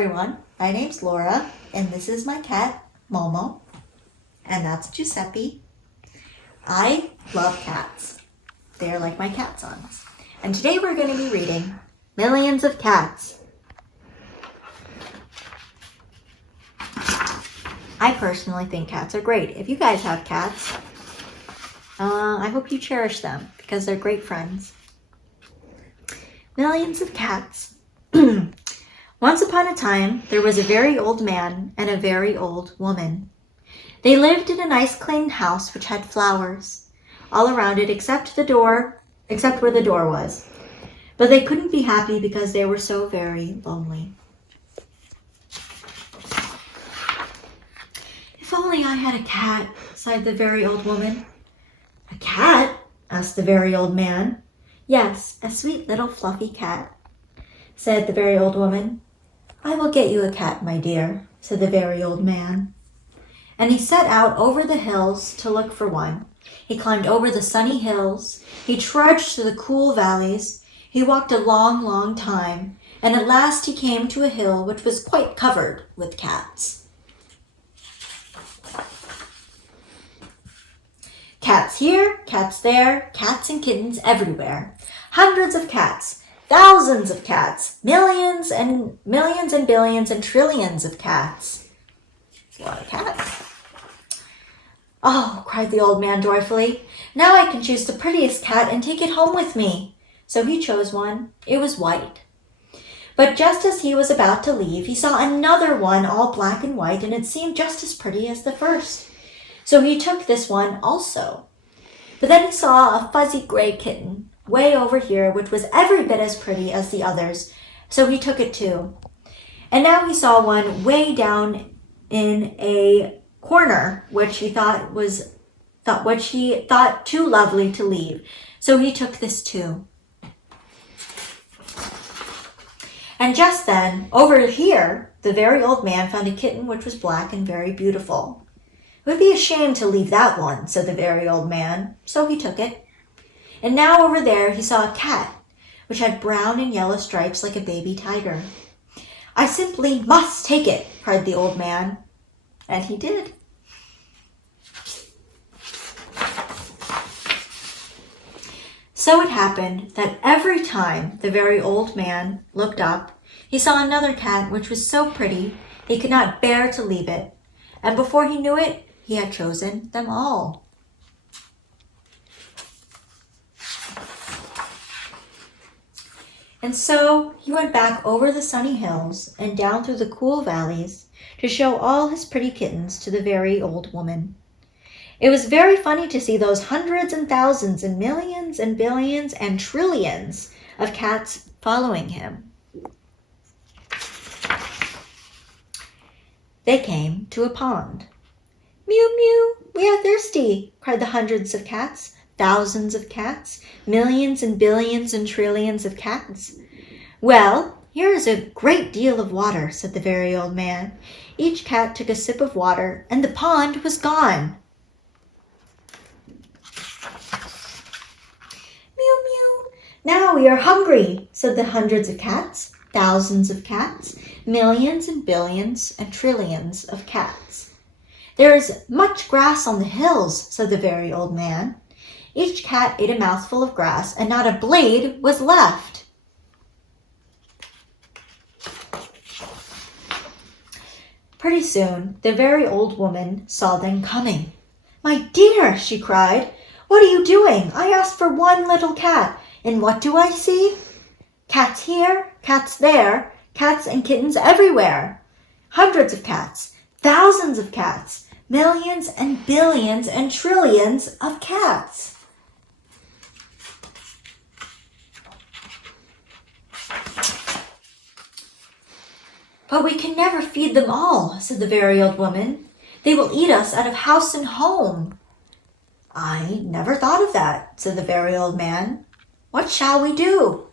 everyone, my name's Laura, and this is my cat, Momo, and that's Giuseppe. I love cats. They're like my cat sons. And today we're going to be reading Millions of Cats. I personally think cats are great. If you guys have cats, I hope you cherish them because they're great friends. Millions of Cats. Once upon a time, there was a very old man and a very old woman. They lived in a nice clean house which had flowers all around it except where the door was. But they couldn't be happy because they were so very lonely. If only I had a cat, sighed the very old woman. A cat? Asked the very old man. Yes, a sweet little fluffy cat, said the very old woman. I will get you a cat, my dear, said the very old man. And he set out over the hills to look for one. He climbed over the sunny hills. He trudged through the cool valleys. He walked a long, long time, and at last he came to a hill which was quite covered with cats. Cats here, cats there, cats and kittens everywhere. Hundreds of cats, thousands of cats, millions and billions and trillions of cats. That's a lot of cats. Oh, cried the old man joyfully. Now I can choose the prettiest cat and take it home with me. So he chose one. It was white. But just as he was about to leave, he saw another one all black and white, and it seemed just as pretty as the first. So he took this one also. But then he saw a fuzzy gray kitten way over here, which was every bit as pretty as the others. So he took it too. And now he saw one way down in a corner, which he thought too lovely to leave. So he took this too. And just then, over here, the very old man found a kitten which was black and very beautiful. It would be a shame to leave that one, said the very old man, so he took it. And now over there he saw a cat, which had brown and yellow stripes like a baby tiger. I simply must take it, cried the old man. And he did. So it happened that every time the very old man looked up, he saw another cat which was so pretty he could not bear to leave it. And before he knew it, he had chosen them all. And so he went back over the sunny hills and down through the cool valleys to show all his pretty kittens to the very old woman. It was very funny to see those hundreds and thousands and millions and billions and trillions of cats following him. They came to a pond. Mew, mew, we are thirsty, cried the hundreds of cats, thousands of cats, millions and billions and trillions of cats. Well, here is a great deal of water, said the very old man. Each cat took a sip of water, and the pond was gone. Mew, mew. Now we are hungry, said the hundreds of cats, thousands of cats, millions and billions and trillions of cats. There is much grass on the hills, said the very old man. Each cat ate a mouthful of grass, and not a blade was left. Pretty soon, the very old woman saw them coming. My dear, she cried, what are you doing? I asked for one little cat, and what do I see? Cats here, cats there, cats and kittens everywhere. Hundreds of cats, thousands of cats, millions and billions and trillions of cats. But we can never feed them all, said the very old woman. They will eat us out of house and home. I never thought of that, said the very old man. What shall we do?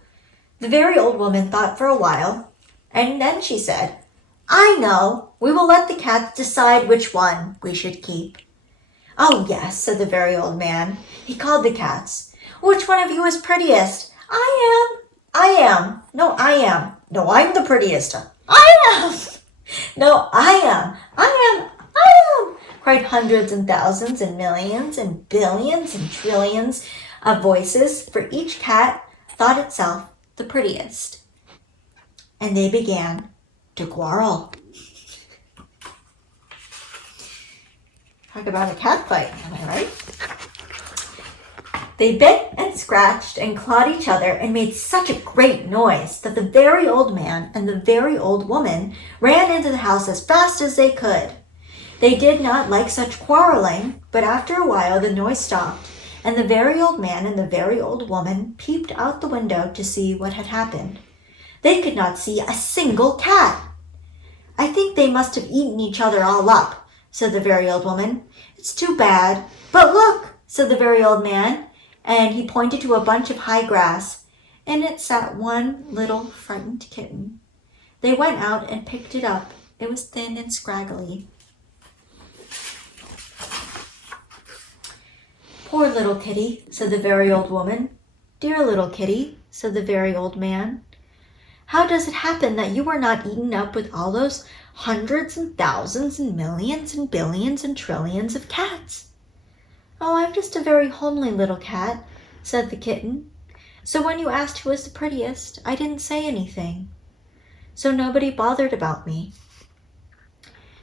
The very old woman thought for a while, and then she said, I know. We will let the cats decide which one we should keep. Oh, yes, said the very old man. He called the cats. Which one of you is prettiest? I am. No, I am. No, I'm the prettiest. I am! No, I am! I am! I am! Cried hundreds and thousands and millions and billions and trillions of voices, for each cat thought itself the prettiest. And they began to quarrel. Talk about a cat fight, am I right? They bit and scratched and clawed each other and made such a great noise that the very old man and the very old woman ran into the house as fast as they could. They did not like such quarreling, but after a while the noise stopped, and the very old man and the very old woman peeped out the window to see what had happened. They could not see a single cat. I think they must have eaten each other all up, said the very old woman. It's too bad. But look, said the very old man, and he pointed to a bunch of high grass. In it sat one little frightened kitten. They went out and picked it up. It was thin and scraggly. Poor little kitty, said the very old woman. Dear little kitty, said the very old man. How does it happen that you were not eaten up with all those hundreds and thousands and millions and billions and trillions of cats? Oh, I'm just a very homely little cat, said the kitten. So when you asked who was the prettiest, I didn't say anything. So nobody bothered about me.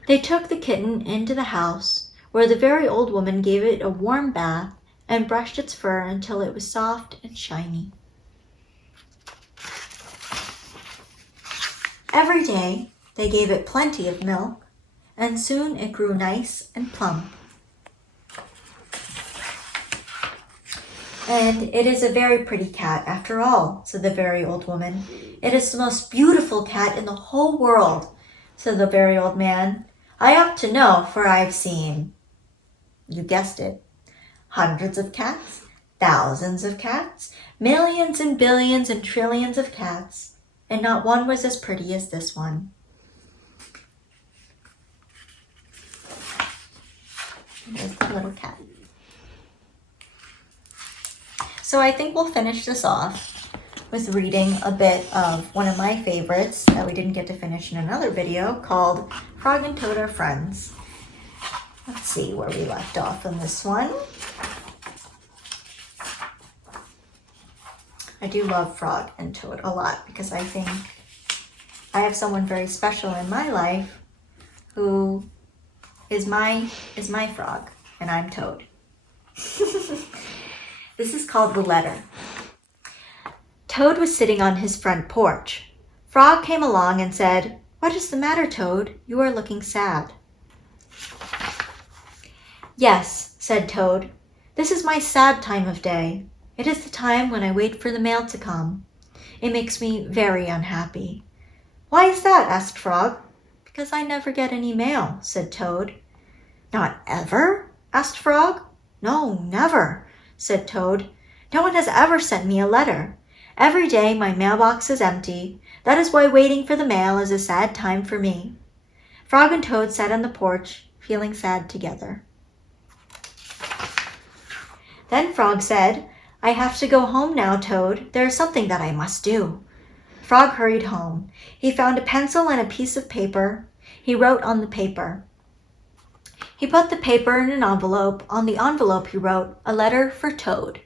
They took the kitten into the house, where the very old woman gave it a warm bath and brushed its fur until it was soft and shiny. Every day they gave it plenty of milk, and soon it grew nice and plump. And it is a very pretty cat after all, said the very old woman. It is the most beautiful cat in the whole world, said the very old man. I ought to know, for I've seen, you guessed it, hundreds of cats, thousands of cats, millions and billions and trillions of cats, and not one was as pretty as this one. There's the little cat. So I think we'll finish this off with reading a bit of one of my favorites that we didn't get to finish in another video called Frog and Toad Are Friends. Let's see where we left off on this one. I do love Frog and Toad a lot because I think I have someone very special in my life who is my frog and I'm Toad. This is called The Letter. Toad was sitting on his front porch. Frog came along and said, "What is the matter, Toad? You are looking sad." "Yes," said Toad. "This is my sad time of day. It is the time when I wait for the mail to come. It makes me very unhappy." "Why is that?" asked Frog. "Because I never get any mail," said Toad. "Not ever?" asked Frog. "No, never," said Toad. "No one has ever sent me a letter. Every day my mailbox is empty. That is why waiting for the mail is a sad time for me." Frog and Toad sat on the porch, feeling sad together. Then Frog said, "I have to go home now, Toad. There is something that I must do." Frog hurried home. He found a pencil and a piece of paper. He wrote on the paper. He put the paper in an envelope. On the envelope he wrote, "A letter for Toad."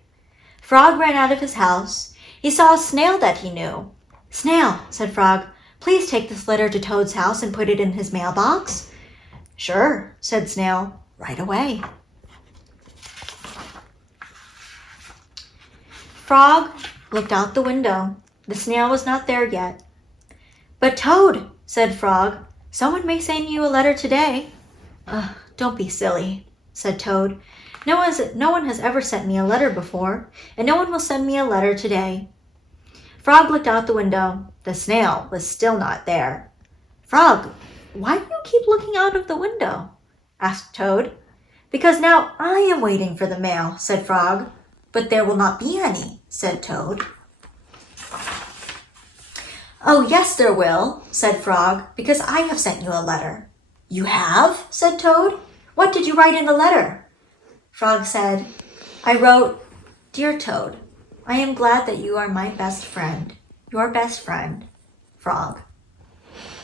Frog ran out of his house. He saw a snail that he knew. "Snail," said Frog, "please take this letter to Toad's house and put it in his mailbox." "Sure," said Snail, "right away." Frog looked out the window. The snail was not there yet. "But Toad," said Frog, "someone may send you a letter today." "Don't be silly," said Toad. No one has ever sent me a letter before, and no one will send me a letter today." Frog looked out the window. The snail was still not there. "Frog, why do you keep looking out of the window?" asked Toad. "Because now I am waiting for the mail," said Frog. "But there will not be any," said Toad. "Oh, yes, there will," said Frog, "because I have sent you a letter." "You have?" said Toad. "What did you write in the letter?" Frog said, "I wrote, 'Dear Toad, I am glad that you are my best friend. Your best friend, Frog.'"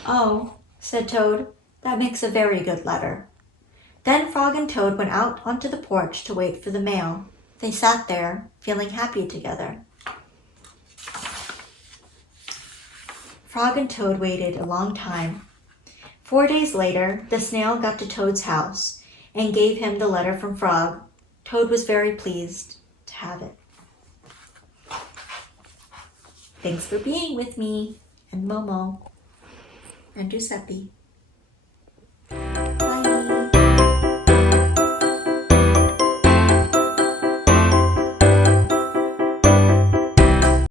Oh, said Toad, that makes a very good letter. Then Frog and Toad went out onto the porch to wait for the mail. They sat there, feeling happy together. Frog and Toad waited a long time. 4 days later, the snail got to Toad's house and gave him the letter from Frog. Toad was very pleased to have it. Thanks for being with me, and Momo, and Giuseppe.